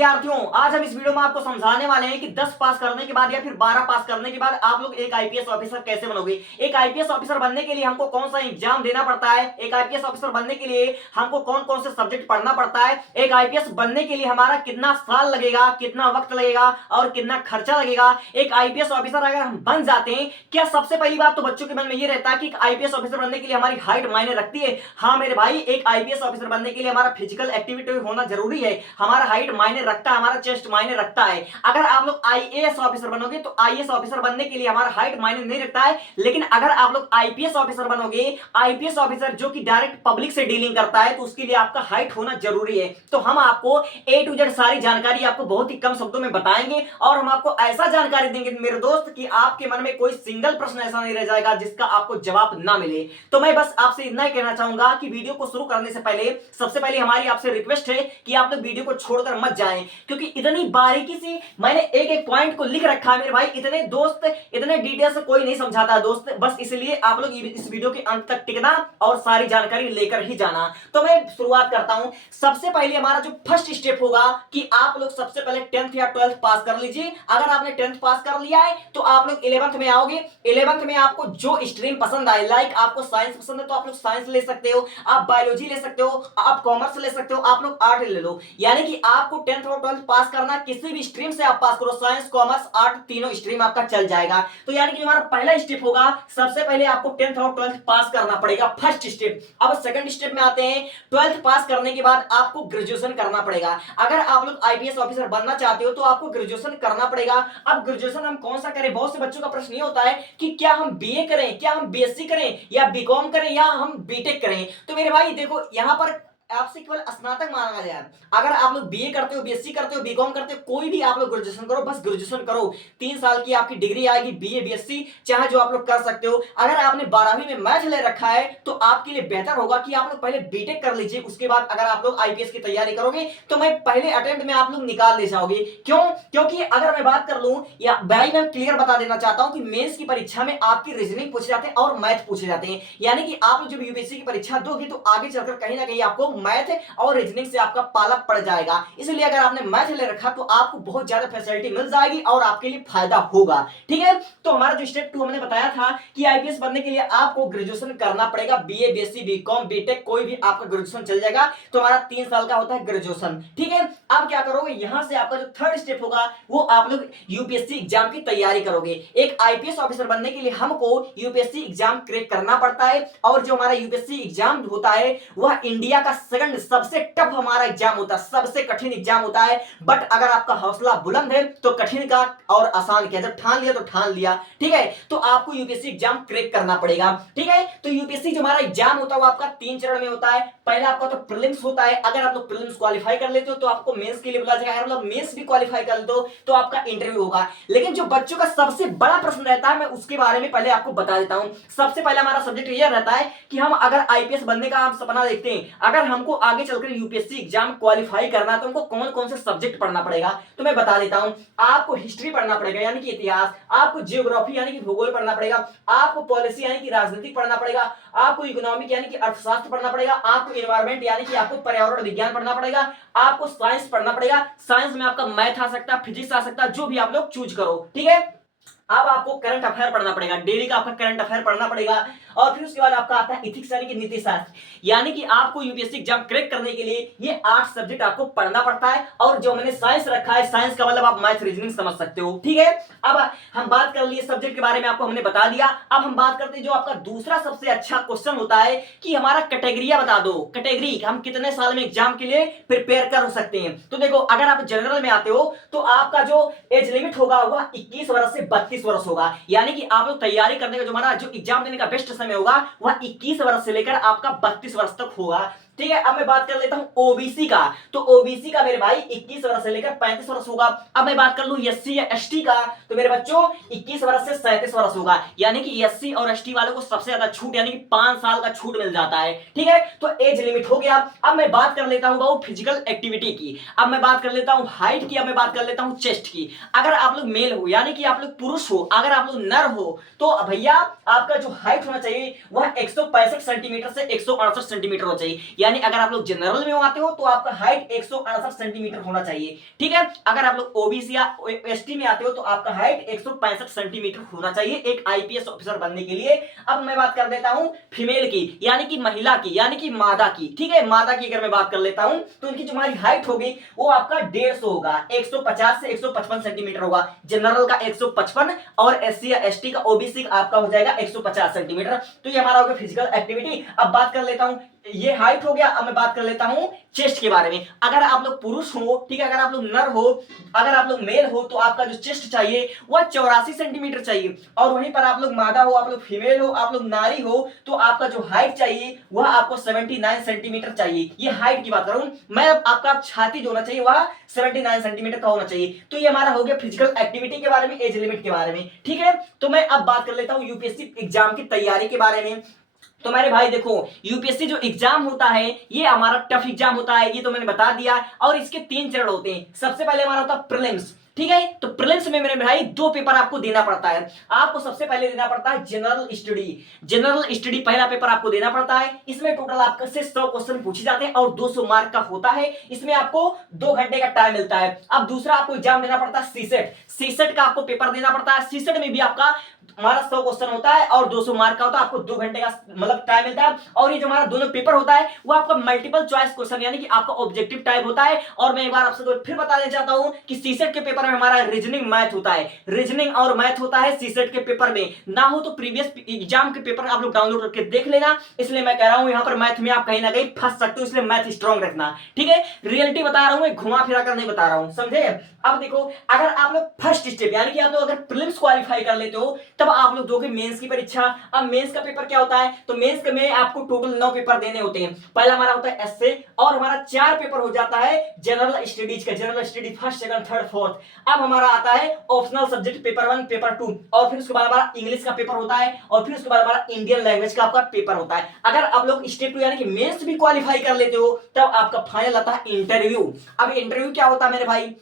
विद्यार्थियों, आज हम इस वीडियो में आपको समझाने वाले हैं कि 10 पास करने के बाद या फिर 12 पास करने के बाद आप लोग एक आईपीएस ऑफिसर कैसे बनोगे। एक आईपीएस ऑफिसर बनने के लिए हमको कौन सा एग्जाम देना पड़ता है, एक आईपीएस ऑफिसर बनने के लिए हमको कौन कौन से सब्जेक्ट पढ़ना पड़ता है, एक आईपीएस बनने के लिए हमारा कितना साल लगेगा, कितना वक्त लगेगा और कितना खर्चा लगेगा। एक आईपीएस ऑफिसर अगर हम बन जाते हैं, क्या सबसे पहली बात तो बच्चों के मन में ये रहता है कि आईपीएस ऑफिसर बनने के लिए हमारी हाइट मायने रखती है। हाँ मेरे भाई, एक आईपीएस ऑफिसर बनने के लिए हमारा फिजिकल एक्टिविटी होना जरूरी है, हमारा हाइट मायने रखता है, हमारा चेस्ट मायने रखता है। अगर आप लोग आईएएस ऑफिसर बनोगे तो आईएएस ऑफिसर बनने के लिए हमारा हाइट मायने नहीं रखता है, लेकिन अगर आप लोग आईपीएस ऑफिसर बनोगे, आईपीएस ऑफिसर जो कि डायरेक्ट पब्लिक से डीलिंग करता है, तो उसके लिए आपका हाइट होना जरूरी है। तो हम आपको ए टू जेड सारी जानकारी आपको बहुत ही कम शब्दों में बताएंगे और हम आपको ऐसा जानकारी देंगे मेरे दोस्त कि आपके मन में कोई सिंगल प्रश्न ऐसा नहीं रह जाएगा जिसका आपको जवाब ना मिले। तो मैं बस आपसे इतना ही कहना चाहूंगा कि वीडियो को शुरू करने से पहले सबसे पहले हमारी आपसे रिक्वेस्ट है कि आप लोग वीडियो को छोड़कर मत जाएं, क्योंकि इतनी बारीकी से मैंने एक एक पॉइंट को लिख रखा है मेरे भाई। इतने दोस्त इतने डिटेल से कोई नहीं समझाता दोस्त, बस इसलिए आप लोग इस वीडियो के अंत तक टिकना और सारी जानकारी लेकर ही जाना। तो मैं शुरुआत करता हूं। सबसे पहले हमारा जो फर्स्ट स्टेप होगा कि आप लोग सबसे पहले 10th या 12th पास कर लीजिए। अगर आपने 10th पास कर लिया है तो आप लोग 11th में आओगे। 11th में आपको जो स्ट्रीम पसंद आए, लाइक आपको साइंस पसंद है तो आप लोग साइंस ले सकते हो, आप बायोलॉजी ले सकते हो, आप कॉमर्स ले सकते हो, आप लोग आर्ट ले लो। यानी कि आपको 10th और 12th पास करना, किसी भी स्ट्रीम से आप पास करो, साइंस कॉमर्स आर्ट तीनों स्ट्रीम आपका चल जाएगा। तो यानी कि हमारा पहला स्टेप होगा, सबसे पहले आपको 10th और 12th पास करना पड़ेगा, फर्स्ट स्टेप। अब सेकंड स्टेप में आते हैं। 12th पास करने के बाद आपको ग्रेजुएशन करना पड़ेगा। अगर आप लोग आईपीएस ऑफिसर बनना चाहते हो तो आपको ग्रेजुएशन करना पड़ेगा। अब ग्रेजुएशन हम कौन सा करें, बहुत से बच्चों का प्रश्न ये होता है कि क्या हम बीए करें, क्या हम बीएससी करें, या बीकॉम करें, या हम बीटेक करें। तो मेरे भाई देखो, यहां पर आपसे केवल स्नातक मांगा गया है। अगर आप लोग बीए करते हो, बीएससी करते हो, बीकॉम करते हो, कोई भी आप लोग ग्रेजुएशन करो, बस ग्रेजुएशन करो। 3 साल की आपकी डिग्री आएगी, बीए बीएससी चाहे जो आप लोग कर सकते हो। अगर आपने 12वीं में मैथ ले रखा है तो आपके लिए बेहतर होगा कि आप लोग पहले बीटेक कर लीजिए। उसके बाद अगर आप लोग आईपीएस की तैयारी करोगे तो मैं पहले अटेम्प्ट में आप लोग निकाल ले जाओगे। क्यों? क्योंकि अगर मैं बात कर लूं, या भाई मैं क्लियर बता देना चाहता हूं कि मेंस की परीक्षा में आपकी रीजनिंग पूछे जाते हैं और मैथ पूछे जाते हैं। यानी कि आप लोग जब यूपीएससी की परीक्षा दोगे तो आगे चलकर कहीं ना कहीं आपको मैथ और रीजनिंग से आपका पाला पड़ जाएगा। इसलिए अगर आपने मैथ ले रखा तो आपको बहुत ज्यादा फैसिलिटी मिल जाएगी और आपके लिए फायदा होगा। ठीक है, तो हमारा जो स्टेप 2 हमने बताया था कि आईपीएस बनने के लिए आपको ग्रेजुएशन करना पड़ेगा, बीए बीएससी बीकॉम बीटेक कोई भी आपका ग्रेजुएशन चल जाएगा। तो हमारा 3 साल का होता है ग्रेजुएशन। ठीक है, अब क्या करोगे, यहां से आपका जो थर्ड स्टेप होगा वो आप लोग यूपीएससी एग्जाम की तैयारी करोगे। एक आईपीएस ऑफिसर बनने के लिए हमको यूपीएससी एग्जाम क्रैक करना पड़ता है, और जो हमारा यूपीएससी एग्जाम होता है वह इंडिया का सेकंड सबसे टफ हमारा एग्जाम होता है, सबसे कठिन एग्जाम होता है। बट अगर आपका हौसला बुलंद है तो कठिन का और आसान क्या, जब ठान लिया तो ठान लिया। ठीक है, तो आपको यूपीएससी एग्जाम क्रैक करना पड़ेगा। ठीक है, तो यूपीएससी जो हमारा एग्जाम होता है वो आपका 3 चरण में होता है। पहला आपका तो प्रीलिम्स होता है। अगर आप लोग प्रीलिम्स क्वालिफाई कर लेते हो तो आपको मेंस के लिए बुलाया जाएगा। अगर आप मेंस भी क्वालिफाई कर लेते हो तो आपका इंटरव्यू होगा। लेकिन जो बच्चों का सबसे बड़ा प्रश्न रहता है, मैं उसके बारे में पहले आपको बता देता हूं। सबसे पहले हमारा सब्जेक्ट यह रहता है कि हम अगर आईपीएस बनने का आप सपना देखते हैं, अगर हमको आगे चलकर यूपीएससी एग्जाम क्वालिफाई करना है तो हमको कौन कौन से सब्जेक्ट पढ़ना पड़ेगा, तो मैं बता देता हूं। आपको हिस्ट्री पढ़ना पड़ेगा यानी कि इतिहास, आपको जियोग्राफी यानी कि भूगोल पढ़ना पड़ेगा, आपको पॉलिसी यानी कि राजनीति पढ़ना पड़ेगा, आपको इकोनॉमिक यानी कि अर्थशास्त्र पढ़ना पड़ेगा, आपको एनवायरमेंट यानी कि आपको पर्यावरण विज्ञान पढ़ना पड़ेगा, आपको साइंस पढ़ना पड़ेगा। साइंस में आपका मैथ आ सकता है, फिजिक्स आ सकता है, जो भी आप लोग चूज करो। ठीक है, अब आपको करंट अफेयर पढ़ना पड़ेगा, डेली का आपका करंट अफेयर पढ़ना पड़ेगा। और फिर उसके बाद आपका आता है इथिक्स यानी कि नीति शास्त्र। यानी कि आपको यूपीएससी एग्जाम क्रैक करने के लिए ये 8 सब्जेक्ट आपको पढ़ना पड़ता है। और जो मैंने साइंस रखा है, साइंस का मतलब आप मैथ रीजनिंग समझ सकते हो। ठीक है, अब हम बात कर लिए सब्जेक्ट के बारे में, आपको हमने बता दिया। अब हम बात करते हैं जो आपका दूसरा सबसे अच्छा क्वेश्चन होता है कि हमारा कैटेगरिया बता दो, कैटेगरी हम कितने साल में एग्जाम के लिए प्रिपेयर कर सकते हैं। तो देखो, अगर आप जनरल में आते हो तो आपका जो एज लिमिट होगा वह 21 वर्ष से 32 वर्ष होगा। यानी कि आप लोग तैयारी करने का जो हमारा जो एग्जाम देने का बेस्ट समय होगा वह 21 वर्ष से लेकर आपका 32 वर्ष तक होगा। ठीक है, अब मैं बात कर लेता हूं ओबीसी का। तो ओबीसी का मेरे भाई 21 वर्ष से लेकर 35 वर्ष होगा। अब मैं बात कर लूं एससी या एसटी का, तो मेरे बच्चों 21 वर्ष से 37 वर्ष होगा। यानी कि एससी और एसटी वालों को सबसे ज्यादा छूट यानी कि 5 साल का छूट मिल जाता है। ठीक है, तो एज लिमिट हो गया। अब मैं बात कर लेता हूं फिजिकल एक्टिविटी की, अब मैं बात कर लेता हूं हाइट की, अब मैं बात कर लेता हूं चेस्ट की। अगर आप लोग मेल हो यानी कि आप लोग पुरुष हो, अगर आप लोग नर हो, तो भैया आपका जो हाइट होना चाहिए वह 165 सेंटीमीटर से 168 सेंटीमीटर होना चाहिए। यानी अगर आप लोग जनरल में आते हो तो आपका हाइट 168 सेंटीमीटर होना चाहिए, ठीक है। अगर आप लोग ओबीसी या एसटी में आते हो तो आपका हाइट 165 सेंटीमीटर होना चाहिए एक आईपीएस ऑफिसर बनने के लिए। अब मैं बात कर देता हूं फीमेल की, यानी कि महिला की, यानी कि मादा की, ठीक है। मादा की अगर मैं बात कर लेता हूं तो इनकी जो हमारी हाइट होगी वो आपका 150 होगा, 150 से 155 सेंटीमीटर होगा। जनरल का 155 और एससी या एसटी का ओबीसी का आपका हो जाएगा 150 सेंटीमीटर। तो ये हमारा हो गया फिजिकल एक्टिविटी। अब बात कर लेता हूं, ये हाइट हो गया। अब मैं बात कर लेता हूं चेस्ट के बारे में। अगर आप लोग पुरुष हो, ठीक है, अगर आप लोग नर हो, अगर आप लोग मेल हो तो आपका जो चेस्ट चाहिए वह 84 सेंटीमीटर चाहिए। और वहीं पर आप लोग मादा हो, आप लोग फीमेल हो, आप लोग नारी हो तो आपका जो हाइट चाहिए वह आपको 79 सेंटीमीटर चाहिए। ये हाइट की बात करूं मैं। अब आपका छाती जो होना चाहिए वह 79 सेंटीमीटर का होना चाहिए। तो ये हमारा हो गया फिजिकल एक्टिविटी के बारे में, एज लिमिट के बारे में, ठीक है। तो मैं अब बात कर लेता हूं यूपीएससी एग्जाम की तैयारी के बारे में। तो मेरे भाई देखो, यूपीएससी जो एग्जाम होता है ये हमारा टफ एग्जाम होता है, ये तो मैंने बता दिया। और इसके 3 चरण होते हैं। सबसे पहले हमारा होता है प्रीलिम्स, ठीक है। तो प्रीलिम्स में मेरे भाई 2 पेपर आपको देना पड़ता है। आपको सबसे पहले देना पड़ता है जनरल स्टडी। जनरल स्टडी पहला पेपर आपको देना पड़ता है। इसमें टोटल आपका से 100 क्वेश्चन पूछे जाते हैं और 200 मार्क का होता है। इसमें आपको 2 घंटे का टाइम मिलता है। अब दूसरा आपको एग्जाम देना पड़ता है सीसेट। सीसेट का आपको पेपर देना पड़ता है। सीसेट में भी आपका हमारा 100 क्वेश्चन होता है और 200 मार्क का होता है। आपको 2 घंटे का मतलब टाइम मिलता है। और ये जो हमारा दोनों पेपर होता है वो आपका मल्टीपल चॉइस क्वेश्चन यानी कि आपका ऑब्जेक्टिव टाइप होता है। और मैं एक बार आपसे फिर बता देना चाहता हूं कि सीसेट के पेपर में हमारा रीजनिंग मैथ होता है। रीजनिंग और मैथ होता है सीसेट के पेपर में। ना हो तो प्रीवियस एग्जाम के पेपर आप लोग डाउनलोड करके देख लेना। इसलिए मैं कह रहा हूं यहां पर मैथ में आप कहीं ना कहीं फंस सकते हो, इसलिए मैथ स्ट्रांग रखना, ठीक है। रियलिटी बता रहा हूं मैं, घुमा फिरा कर नहीं बता रहा हूं, समझे। अब देखो, अगर आप लोग फर्स्ट स्टेप यानी कि आप लोग अगर प्रीलिम्स क्वालिफाई कर लेते हो तब आप लोग दोगे मेंस की परीक्षा। अब मेंस का पेपर क्या होता है, तो मेंस में आपको टोटल 9 पेपर देने होते हैं। पहला हमारा होता है एसए और हमारा 4 पेपर हो जाता है जनरल स्टडीज का, general study first second third fourth. अब हमारा आता है ऑप्शनल सब्जेक्ट पेपर 1 पेपर 2 और फिर उसके बाद हमारा इंग्लिश का पेपर होता है और फिर उसके बाद हमारा इंडियन लैंग्वेज का आपका पेपर होता है। अगर आप लोग स्टेप 2 यानी कि मेंस भी क्वालिफाई कर लेते हो तब आपका फाइनल आता है इंटरव्यू। अब इंटरव्यू क्या होता है मेरे भाई,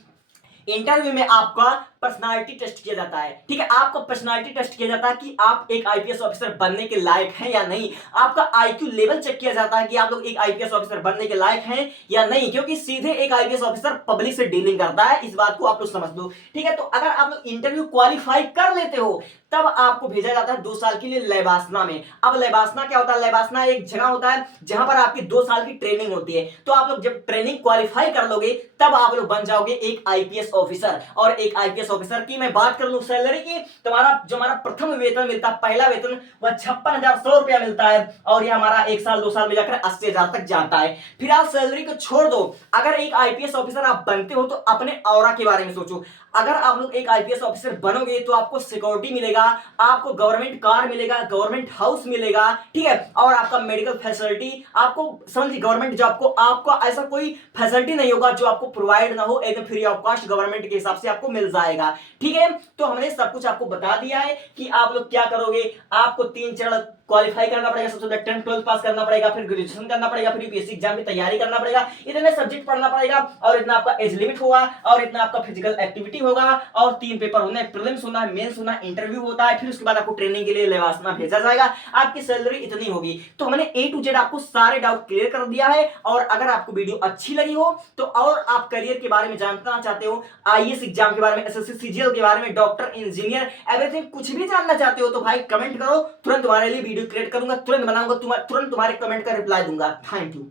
इंटरव्यू में आपका पर्सनालिटी टेस्ट किया जाता है, ठीक है। आपका पर्सनालिटी टेस्ट किया जाता है कि आप एक आईपीएस ऑफिसर बनने के लायक हैं या नहीं। आपका आईक्यू लेवल चेक किया जाता है कि आप लोग एक आईपीएस ऑफिसर बनने के लायक हैं या नहीं, क्योंकि सीधे एक आईपीएस ऑफिसर पब्लिक से डीलिंग करता है, इस बात को आप लोग समझ लो, ठीक है। तो अगर आप लोग इंटरव्यू क्वालिफाई कर लेते हो तब आपको भेजा जाता है 2 साल के लिए लेबासना में। अब लेबासना क्या होता है, लेबासना एक जगह होता है जहां पर आपकी 2 साल की ट्रेनिंग होती है। तो आप लोग जब ट्रेनिंग क्वालिफाई कर लोगे तब आप लोग बन जाओगे एक आईपीएस ऑफिसर। और एक आईपीएस ऑफिसर की मैं बात कर लूं सैलरी की, तो हमारा प्रथम वेतन मिलता है, पहला वेतन वह 56,100 रुपया मिलता है और यह हमारा 1 साल 2 साल में जाकर 80,000 तक जाता है। फिर आप सैलरी को छोड़ दो, अगर एक आईपीएस ऑफिसर आप बनते हो तो अपने ऑरा के बारे में सोचो। अगर आप लोग एक आईपीएस ऑफिसर बनोगे तो आपको सिक्योरिटी मिलेगा, आपको गवर्नमेंट कार मिलेगा, गवर्नमेंट हाउस मिलेगा, ठीक है। और आपका मेडिकल फैसिलिटी आपको समझिए, गवर्नमेंट जॉब को आपको ऐसा कोई फैसिलिटी नहीं होगा जो आपको प्रोवाइड ना हो, एकदम फ्री ऑफ कॉस्ट गवर्नमेंट के हिसाब से आपको मिल जाएगा, ठीक है। तो हमने सब कुछ आपको बता दिया है कि आप लोग क्या करोगे। आपको 3 चरण क्वालिफाई करना पड़ेगा, सबसे पहले 10th 12th पास करना पड़ेगा, फिर ग्रेजुएशन करना पड़ेगा, फिर यूपीएससी एग्जाम की तैयारी करना पड़ेगा, इतने सब्जेक्ट पढ़ना पड़ेगा और इतना आपका एज लिमिट होगा और इतना आपका फिजिकल एक्टिविटी होगा और 3 पेपर होने, प्रीलिम्स होना है, मेंस होना, इंटरव्यू होता है, फिर उसके बाद आपको ट्रेनिंग के लिए लेवासना भेजा जाएगा। आपकी सैलरी इतनी होगी। तो हमने A to Z आपको सारे डाउट क्लियर कर दिया है। और अगर आपको वीडियो अच्छी लगी हो तो और आप करियर के बारे में जानना चाहते हो, आईएएस एग्जाम के बारे में, एसएससी सीजीएल के बारे में, डॉक्टर इंजीनियर एवरीथिंग कुछ भी जानना चाहते हो तो भाई कमेंट करो, तुरंत तुम्हारे लिए वीडियो क्रिएट करूंगा, तुरंत बनाऊंगा, तुरंत तुम्हारे कमेंट का रिप्लाई दूंगा। Thank you.